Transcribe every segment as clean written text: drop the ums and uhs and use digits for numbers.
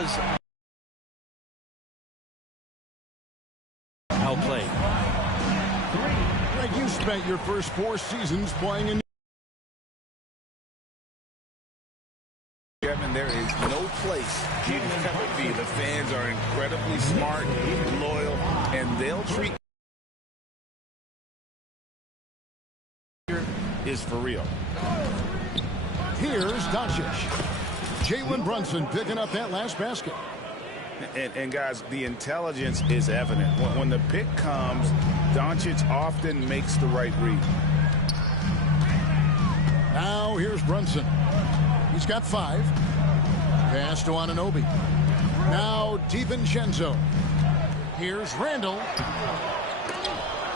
was outplayed. Greg, you spent your first 4 seasons playing in. Kevin, there is no place you'd ever be. The fans are incredibly smart, loyal, and they'll treat is for real. Here's Doncic. Jalen Brunson picking up that last basket. And guys, the intelligence is evident. When the pick comes, Doncic often makes the right read. Now here's Brunson. He's got 5. Pass to Anunoby. Now DiVincenzo. Here's Randall.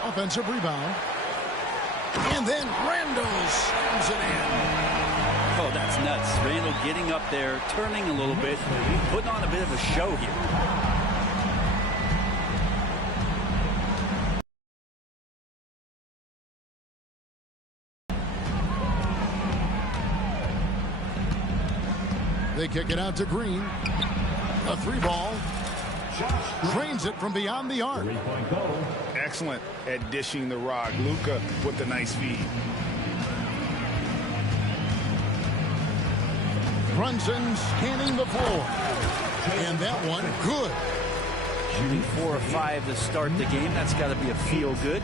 Offensive rebound. And then Randall slams it in. Oh, that's nuts. Randall getting up there, turning a little bit, putting on a bit of a show here. They kick it out to Green. A 3-ball. Drains it from beyond the arc. Excellent at dishing the rock. Luka with the nice feed. Brunson scanning the floor. And that one good. Shooting 4 or 5 to start the game. That's got to be a feel good.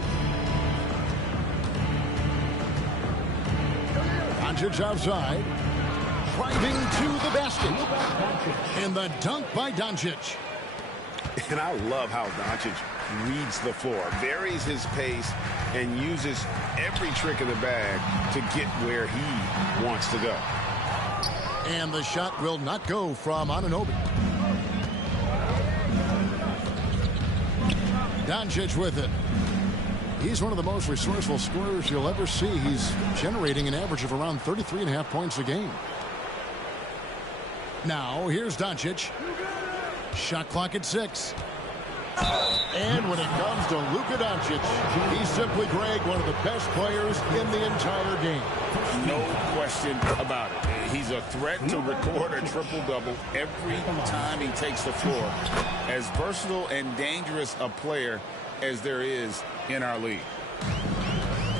Doncic outside. Driving to the basket. And the dunk by Doncic. And I love how Doncic reads the floor, varies his pace, and uses every trick of the bag to get where he wants to go. And the shot will not go from Anunoby. Doncic with it. He's one of the most resourceful scorers you'll ever see. He's generating an average of around 33.5 points a game. Now, here's Doncic. Shot clock at 6. And when it comes to Luka Doncic, he's simply, Greg, one of the best players in the entire game. No question about it. He's a threat to record a triple-double every time he takes the floor. As versatile and dangerous a player as there is in our league.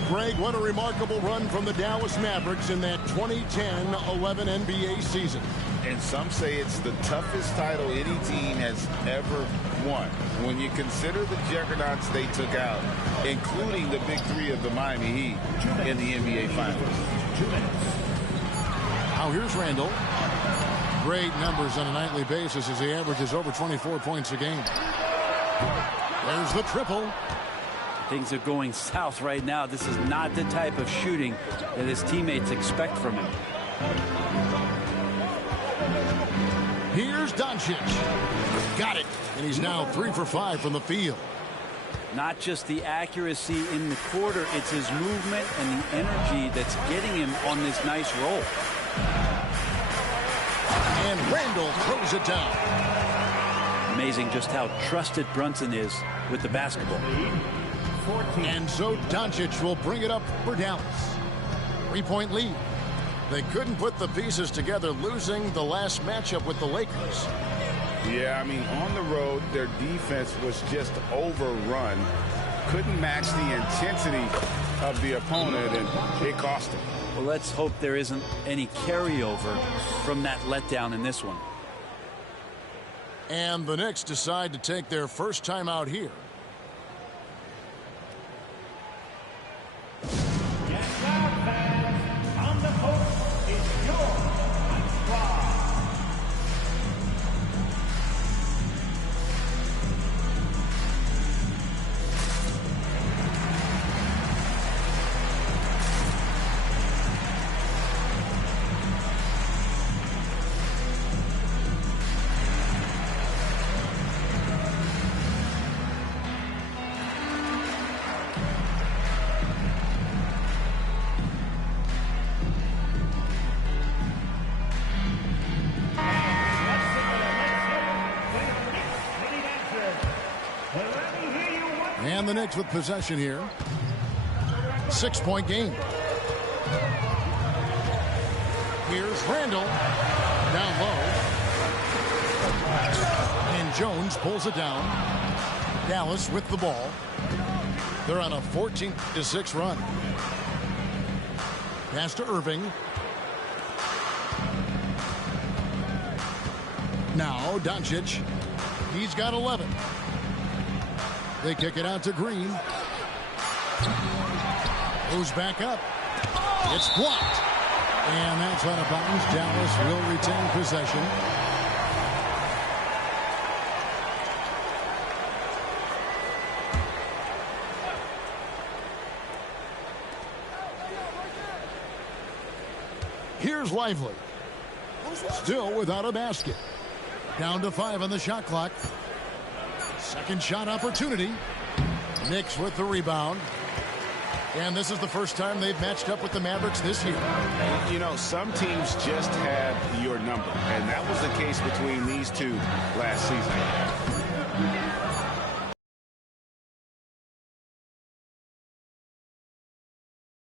Greg, what a remarkable run from the Dallas Mavericks in that 2010-11 NBA season. And some say it's the toughest title any team has ever won. When you consider the juggernauts they took out, including the big 3 of the Miami Heat in the NBA Finals. Now here's Randall. Great numbers on a nightly basis as he averages over 24 points a game. There's the triple. Things are going south right now. This is not the type of shooting that his teammates expect from him. Here's Doncic. Got it. And he's now 3 for 5 from the field. Not just the accuracy in the quarter, it's his movement and the energy that's getting him on this nice roll. And Randall throws it down. Amazing just how trusted Brunson is with the basketball. And so Doncic will bring it up for Dallas. 3-point lead. They couldn't put the pieces together, losing the last matchup with the Lakers. Yeah, I mean, on the road, their defense was just overrun. Couldn't match the intensity of the opponent, and it cost them. Well, let's hope there isn't any carryover from that letdown in this one. And the Knicks decide to take their first time out here. On the court is your squad. And the Knicks with possession here. 6-point game. Here's Randall. Down low. Jones pulls it down. Dallas with the ball. They're on a 14-6 run. Pass to Irving. Now Doncic. He's got 11. They kick it out to Green. Goes back up. It's blocked. And that's out of bounds. Dallas will retain possession. Here's Lively. Still without a basket. Down to 5 on the shot clock. Second shot opportunity. Knicks with the rebound. And this is the first time they've matched up with the Mavericks this year. You know, some teams just have your number. And that was the case between these two last season.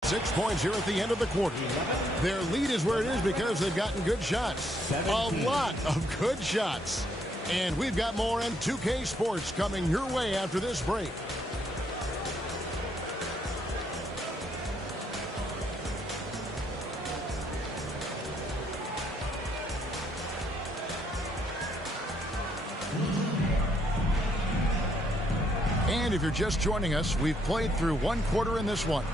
6 points here at the end of the quarter. Their lead is where it is because they've gotten good shots. A lot of good shots. And we've got more on 2K Sports coming your way after this break. And if you're just joining us, we've played through one quarter in this one.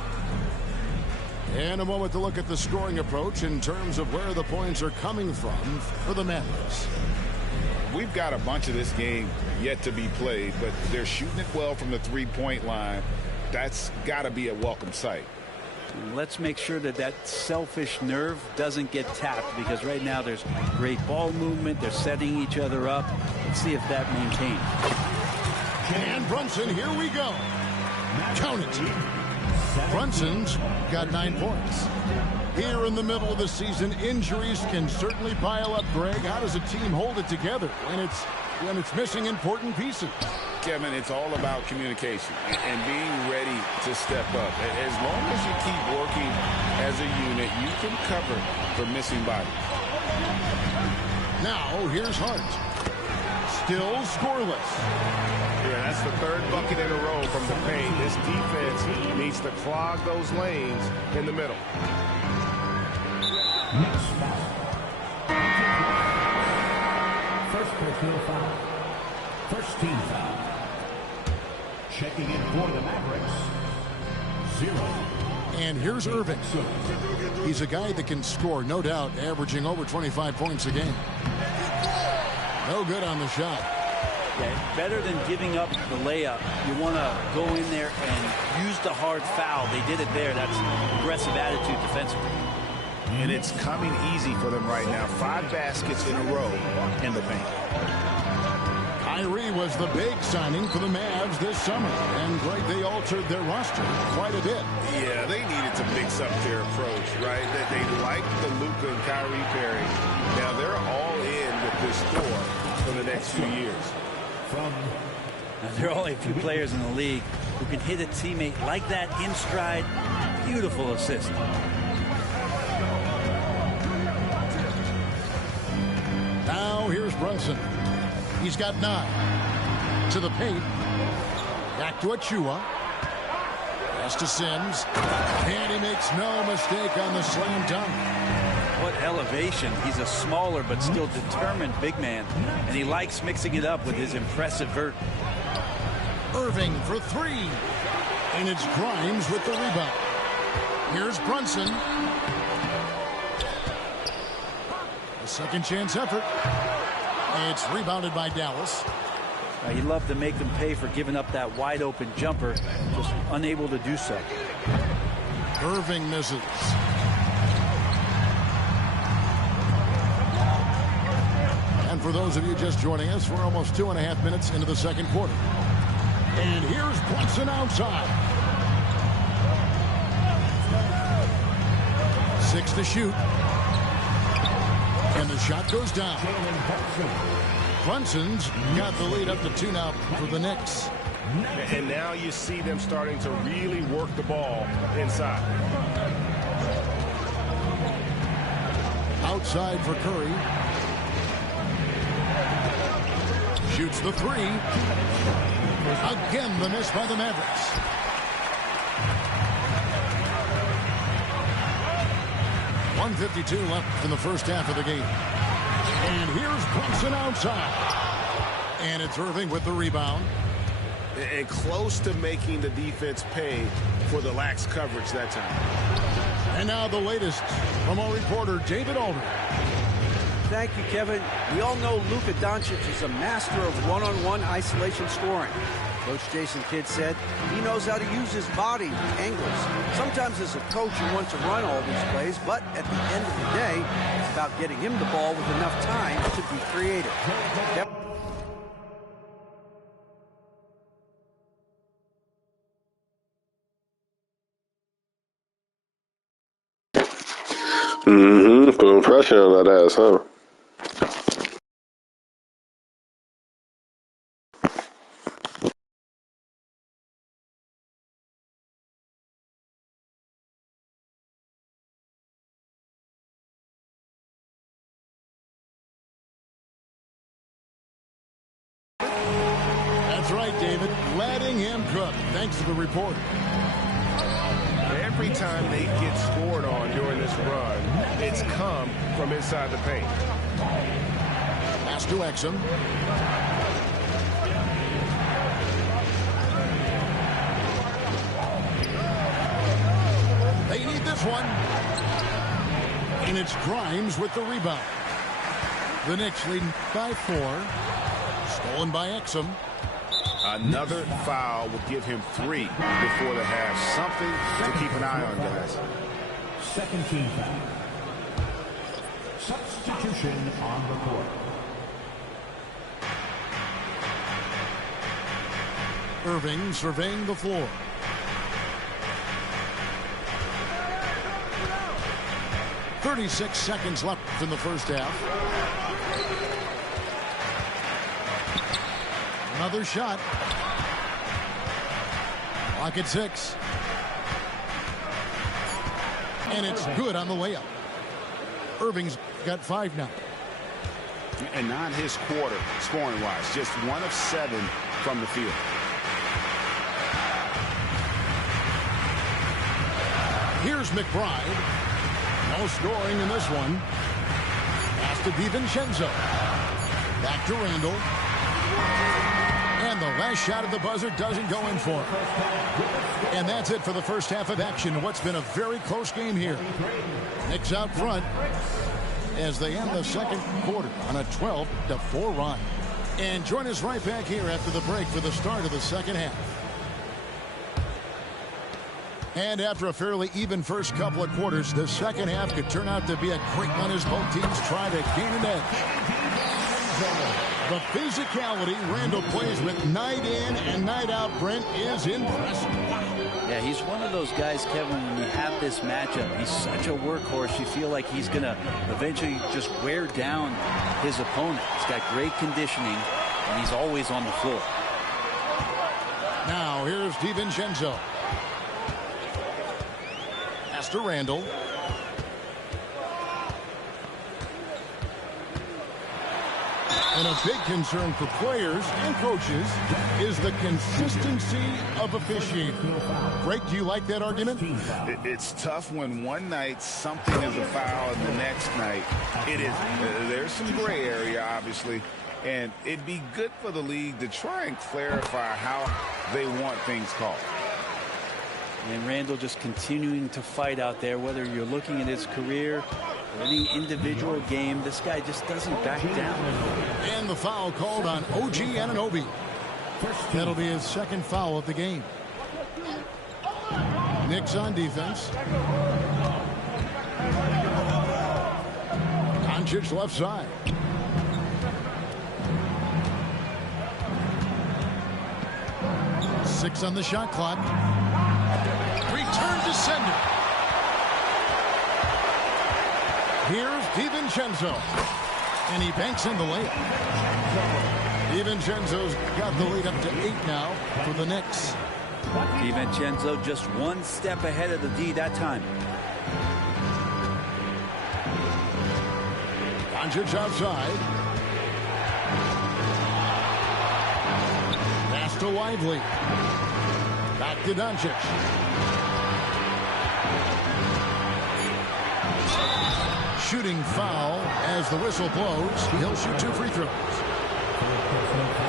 And a moment to look at the scoring approach in terms of where the points are coming from for the Mavericks. We've got a bunch of this game yet to be played, but they're shooting it well from the three-point line. That's got to be a welcome sight. Let's make sure that that selfish nerve doesn't get tapped, because right now there's great ball movement. They're setting each other up. Let's see if that maintains. And Brunson, here we go. Count it. Brunson's got 9 points. Here in the middle of the season, injuries can certainly pile up, Greg. How does a team hold it together when it's missing important pieces? Kevin, it's all about communication and being ready to step up. As long as you keep working as a unit, you can cover for missing bodies. Now, here's Hart. Still scoreless. Yeah, that's the third bucket in a row from the paint. This defense needs to clog those lanes in the middle. Next foul. First personal foul. First team foul. Checking in for the Mavericks. 0. And here's Irving. He's a guy that can score, no doubt, averaging over 25 points a game. No good on the shot. Yeah, better than giving up the layup. You want to go in there and use the hard foul. They did it there. That's aggressive attitude defensively. And it's coming easy for them right now. 5 baskets in a row in the paint. Kyrie was the big signing for the Mavs this summer. And, Greg, they altered their roster quite a bit. Yeah, they needed to mix up their approach, right? They like the Luka and Kyrie pairing. Now they're all in with this core for the next few years. Now, there are only a few players in the league who can hit a teammate like that in stride. Beautiful assist. Now here's Brunson. He's got 9. To the paint. Back to Achua. Pass to Sims. And he makes no mistake on the slam dunk. What elevation. He's a smaller but still determined big man. And he likes mixing it up with his impressive vert. Irving for 3. And it's Grimes with the rebound. Here's Brunson. A second chance effort. It's rebounded by Dallas. You love to make them pay for giving up that wide open jumper. Just unable to do so. Irving misses. And for those of you just joining us, we're almost 2.5 minutes into the second quarter. And here's Brunson outside. 6 to shoot. And the shot goes down. Brunson's got the lead up to 2 now for the Knicks. And now you see them starting to really work the ball inside. Outside for Curry. Shoots the three. Again, the miss by the Mavericks. .152 left in the first half of the game. And here's Brunson outside. And it's Irving with the rebound. And close to making the defense pay for the lax coverage that time. And now the latest from our reporter, David Aldridge. Thank you, Kevin. We all know Luka Doncic is a master of one-on-one isolation scoring. Coach Jason Kidd said he knows how to use his body, angles. Sometimes as a coach you want to run all these plays, but at the end of the day, it's about getting him the ball with enough time to be creative. Putting pressure on that ass, huh? That's right, David. Letting him cook. Thanks to the report. Every time they get scored on during this run, it's come from inside the paint. Pass to Exum. They need this one. And it's Grimes with the rebound. The Knicks leading by 4. Stolen by Exum. Another foul will give him 3 before the half. Something to keep an eye on, guys. Second team foul. Substitution on the court. Irving surveying the floor. .36 seconds left in the first half. Another shot. Clock at 6. And it's good on the layup. Irving's got 5 now. And not his quarter, scoring-wise. Just 1 of 7 from the field. Here's McBride. No scoring in this one. Pass to DiVincenzo. Back to Randall. And the last shot of the buzzer doesn't go in for him. And that's it for the first half of action. What's been a very close game here. Knicks out front as they end the second quarter on a 12-4 run. And join us right back here after the break for the start of the second half. And after a fairly even first couple of quarters, the second half could turn out to be a great one as both teams try to gain an edge. The physicality Randall plays with night in and night out, Brent, is impressive. Yeah, he's one of those guys, Kevin, when you have this matchup, he's such a workhorse. You feel like he's going to eventually just wear down his opponent. He's got great conditioning, and he's always on the floor. Now, here's DiVincenzo. Pass to Randall. And a big concern for players and coaches is the consistency of officiating. Greg, do you like that argument? It's tough when one night something is a foul and the next night it isn't. There's some gray area, obviously, and it'd be good for the league to try and clarify how they want things called. And Randall just continuing to fight out there, whether you're looking at his career or any individual game, this guy just doesn't back down. And the foul called on OG Anunoby. That'll be his second foul of the game. Knicks on defense. Doncic left side. Six on the shot clock. Return to sender. Here's DiVincenzo. And he banks in the layup. DiVincenzo's got the lead up to 8 now for the Knicks. DiVincenzo just one step ahead of the D that time. Doncic outside. to Lively. Back to Doncic. Shooting foul as the whistle blows. He'll shoot 2 free throws.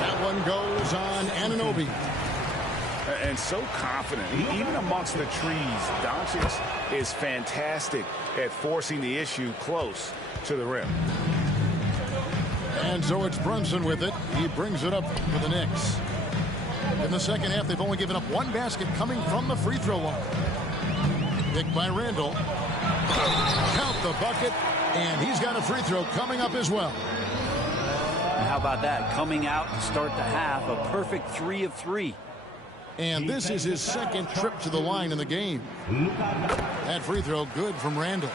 That one goes on Anunoby. And so confident, even amongst the trees. Doncic is fantastic at forcing the issue close to the rim. And so it's Brunson with it. He brings it up for the Knicks. In the second half, they've only given up 1 basket coming from the free throw line. Picked by Randall. Count the bucket, and he's got a free throw coming up as well. And how about that? Coming out to start the half, a perfect 3 of 3. And this is his second trip to the line in the game. That free throw good from Randall.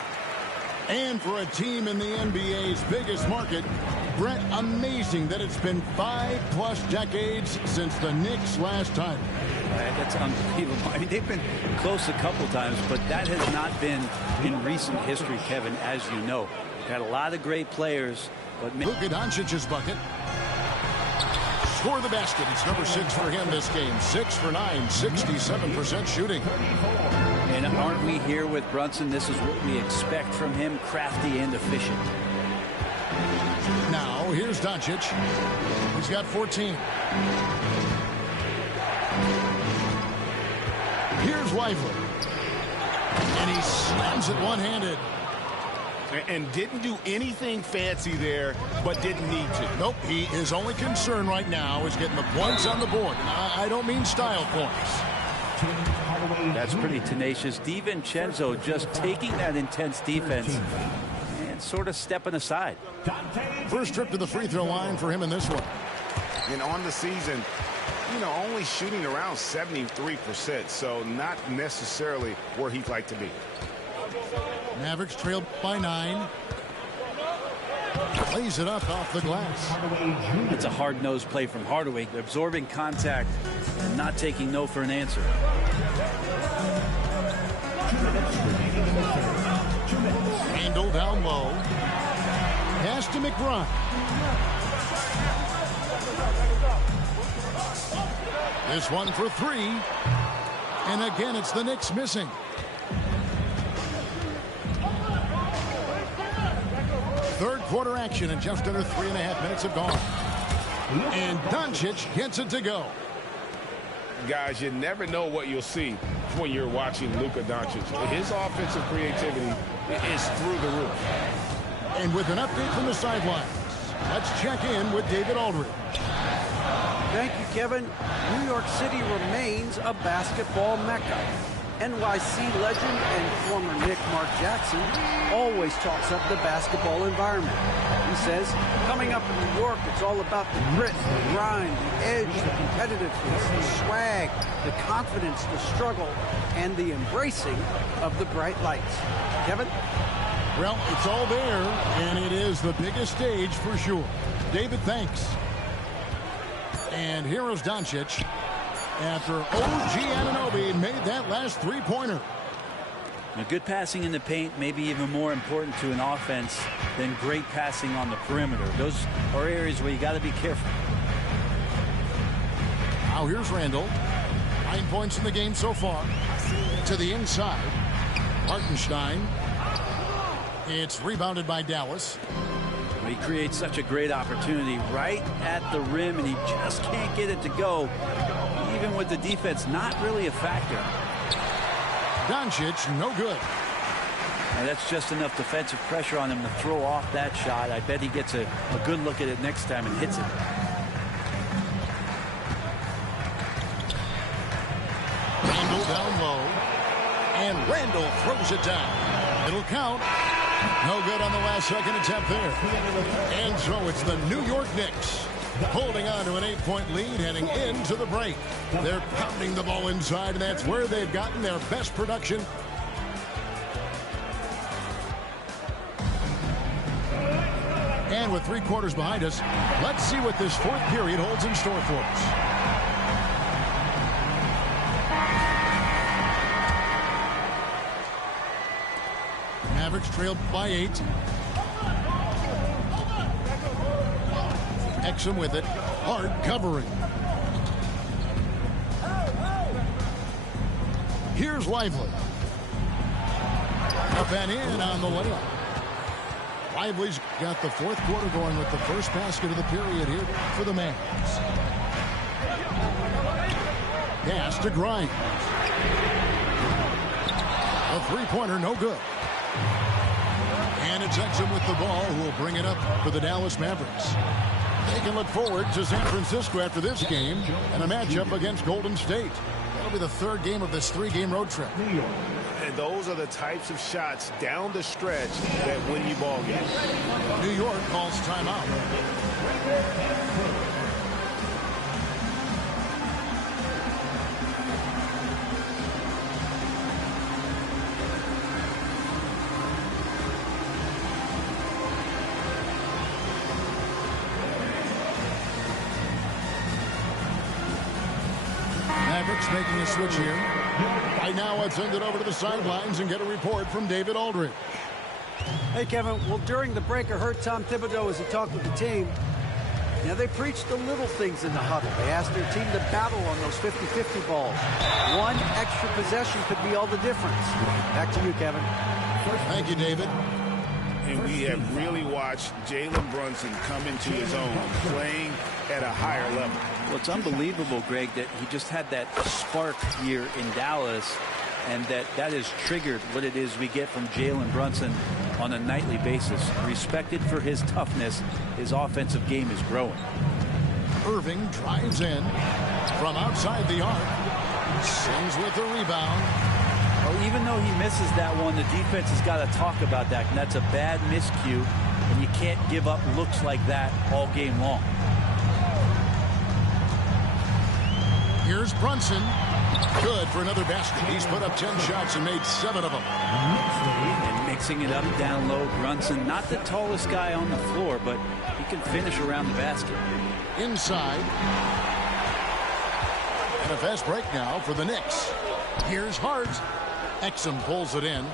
And for a team in the NBA's biggest market, Brett, amazing that it's been 5+ decades since the Knicks' last time. That's unbelievable. I mean, they've been close a couple times, but that has not been in recent history, Kevin, as you know. We've had a lot of great players, but Luka Doncic's bucket. Score the basket. It's number 6 for him this game. 6 for 9, 67% shooting. And aren't we here with Brunson? This is what we expect from him, crafty and efficient. Now, here's Doncic. He's got 14. Here's Lively. And he slams it one-handed. And didn't do anything fancy there, but didn't need to. Nope, his only concern right now is getting the points on the board. And I don't mean style points. That's pretty tenacious. DiVincenzo just taking that intense defense and sort of stepping aside. First trip to the free throw line for him in this one. And on the season, only shooting around 73%, so not necessarily where he'd like to be. Mavericks trailed by 9. Lays it up off the glass. It's a hard-nosed play from Hardaway, absorbing contact and not taking no for an answer. Randall down low. Pass to McBride. This one for 3. And again, it's the Knicks missing. Third quarter action, and just under 3.5 minutes have gone. And Doncic gets it to go. Guys, you never know what you'll see when you're watching Luka Doncic. His offensive creativity is through the roof. And with an update from the sidelines, let's check in with David Aldridge. Thank you, Kevin. New York City remains a basketball mecca. NYC legend and former Knick Mark Jackson always talks up the basketball environment. He says, coming up in New York, it's all about the grit, the grind, the edge, the competitiveness, the swag, the confidence, the struggle, and the embracing of the bright lights. Kevin? Well, it's all there, and it is the biggest stage for sure. David, thanks. And here's Doncic after OG Anunoby made that last 3-pointer. Good passing in the paint may be even more important to an offense than great passing on the perimeter. Those are areas where you got to be careful. Now here's Randall. 9 points in the game so far. To the inside. Hartenstein. It's rebounded by Dallas. He creates such a great opportunity right at the rim, and he just can't get it to go. Even with the defense not really a factor. Doncic, no good. And that's just enough defensive pressure on him to throw off that shot. I bet he gets a good look at it next time and hits it. Randall down low. And Randall throws it down. It'll count. No good on the last second attempt there. And so it's the New York Knicks holding on to an 8-point lead heading into the break. They're pounding the ball inside, and that's where they've gotten their best production. And with 3 quarters behind us, let's see what this fourth period holds in store for us. Mavericks trailed by 8. Exum with it. Hard covering. Here's Lively. Up and in on the layup. Lively's got the fourth quarter going with the first basket of the period here for the Mavs. Pass to Grimes. A three-pointer, no good. And it's Exum with the ball, who will bring it up for the Dallas Mavericks. They can look forward to San Francisco after this game and a matchup against Golden State. That'll be the third game of this three-game road trip. And those are the types of shots down the stretch that win you ball games. New York calls timeout. Mavericks making a switch here. Right now, let's send it over to the sidelines and get a report from David Aldridge. Hey, Kevin. Well, during the break, I heard Tom Thibodeau as he talked with the team. Now, they preached the little things in the huddle. They asked their team to battle on those 50-50 balls. One extra possession could be all the difference. Back to you, Kevin. Thank you, David. And we have really watched Jalen Brunson come into his own, playing at a higher level. Well, it's unbelievable, Greg, that he just had that spark here in Dallas, and that has triggered what it is we get from Jalen Brunson on a nightly basis. Respected for his toughness, his offensive game is growing. Irving drives in from outside the arc. Sings with the rebound. Well, even though he misses that one, the defense has got to talk about that, and that's a bad miscue, and you can't give up looks like that all game long. Here's Brunson. Good for another basket. He's put up 10 shots and made 7 of them. And mixing it up down low, Brunson, not the tallest guy on the floor, but he can finish around the basket. Inside. And a fast break now for the Knicks. Here's Hart. Exum pulls it in.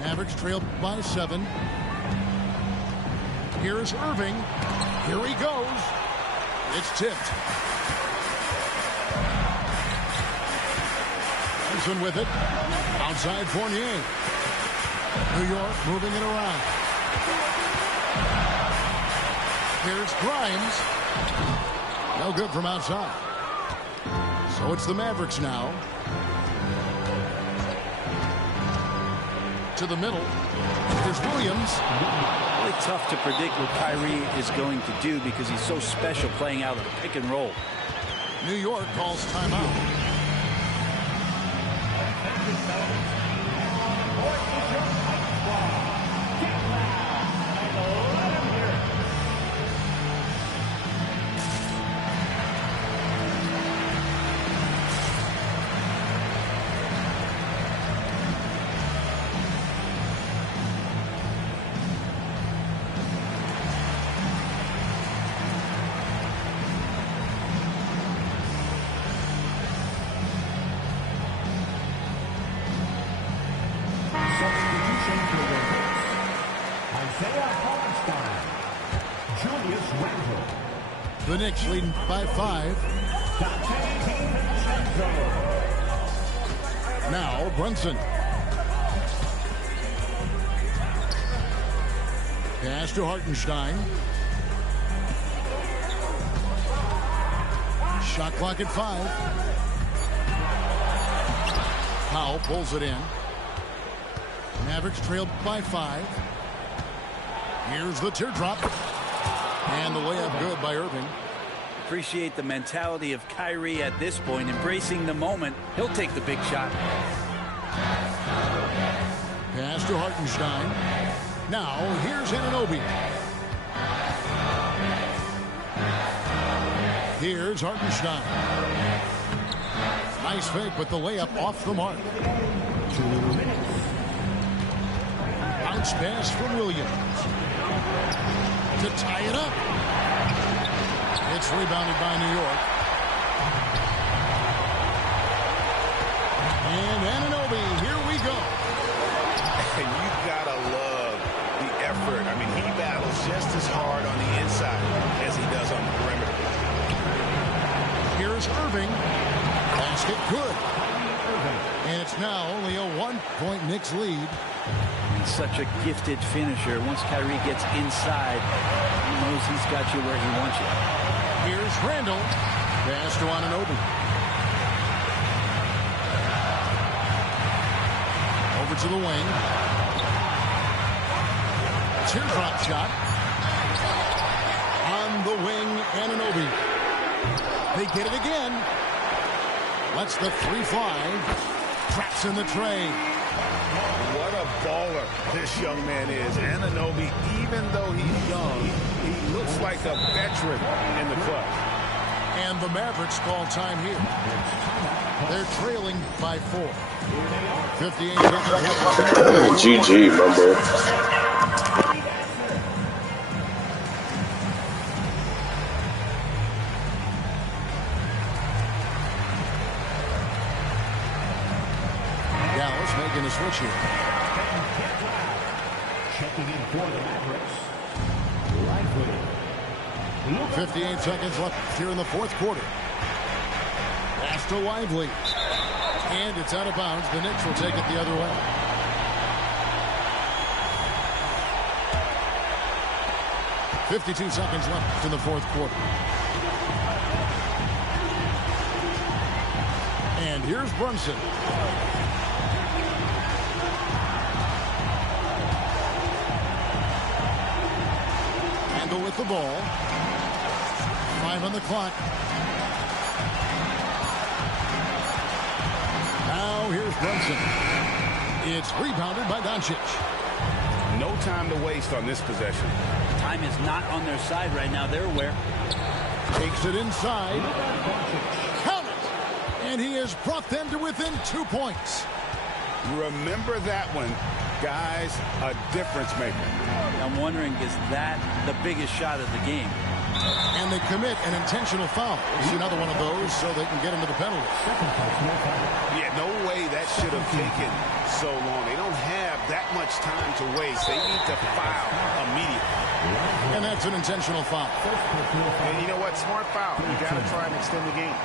Mavericks trail by 7. Here's Irving. Here he goes. It's tipped. Brunson with it. Outside Fournier. New York moving it around. Here's Grimes. No good from outside. So it's the Mavericks now. To the middle. Here's Williams. Really tough to predict what Kyrie is going to do because he's so special playing out of the pick and roll. New York calls timeout. The Knicks leading by 5. Now Brunson. Pass to Hartenstein. Shot clock at 5. Powell pulls it in. Mavericks trailed by 5. Here's the teardrop. And the layup good by Irving. Appreciate the mentality of Kyrie at this point, embracing the moment. He'll take the big shot. Pass to Hartenstein. Now here's Anunoby. Here's Hartenstein. Nice fake, but the layup off the mark. Bounce pass from Williams. To tie it up. It's rebounded by New York. And Anunoby, here we go. And you gotta love the effort. I mean, he battles just as hard on the inside as he does on the perimeter. Here's Irving. Basket good. And it's now only a 1-point Knicks lead. He's such a gifted finisher. Once Kyrie gets inside, he knows he's got you where he wants you. Here's Randall. Pass to Anunoby. Over to the wing. Teardrop shot. On the wing, Anunoby. They get it again. Lets the 3 fly. Traps in the tray. What a baller this young man is. Anunoby, even though he's young, he looks like a veteran in the clutch. And the Mavericks call time here. They're trailing by 4. 58 seconds. GG, my boy. Dallas making a switch here. Checking in for the Mavericks. Lively. 58 seconds left here in the fourth quarter. Pass to Lively. And it's out of bounds. The Knicks will take it the other way. .52 seconds left in the fourth quarter. And here's Brunson. Handle with the ball. 5 on the clock. Now here's Brunson. It's rebounded by Doncic. No time to waste on this possession. Time is not on their side right now. They're aware. Takes it inside. Count it. And he has brought them to within 2 points. Remember that one, guys, a difference maker. I'm wondering, is that the biggest shot of the game? And they commit an intentional foul. It's another one of those so they can get into the penalty. Yeah, no way that should have taken so long. They don't have that much time to waste. They need to foul immediately. And that's an intentional foul. And you know what? Smart foul. You got to try and extend the game.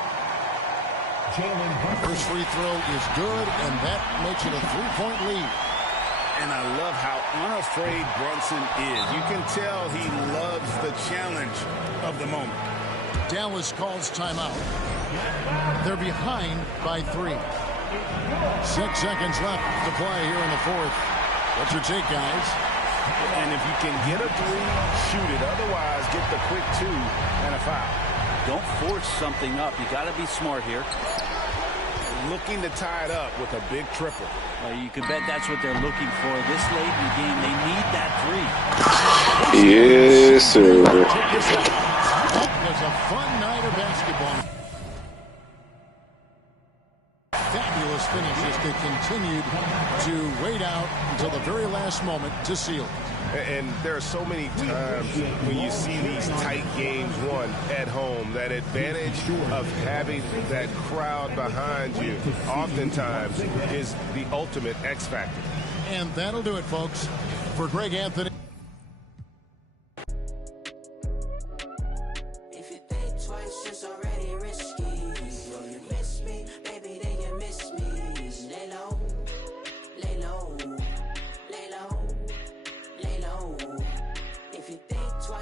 First free throw is good, and that makes it a 3-point lead. And I love how unafraid Brunson is. You can tell he loves the challenge of the moment. Dallas calls timeout. They're behind by 3. 6 seconds left to play here in the fourth. What's your take, guys? And if you can get a 3, shoot it. Otherwise, get the quick 2 and a foul. Don't force something up. You got to be smart here. Looking to tie it up with a big triple. You can bet that's what they're looking for this late in the game. They need that 3. Yes, sir. That was a fun night of basketball. Fabulous finish as they continued to wait out until the very last moment to seal. And there are so many times when you see these tight games won at home, that advantage of having that crowd behind you oftentimes is the ultimate X factor. And that'll do it, folks. For Greg Anthony.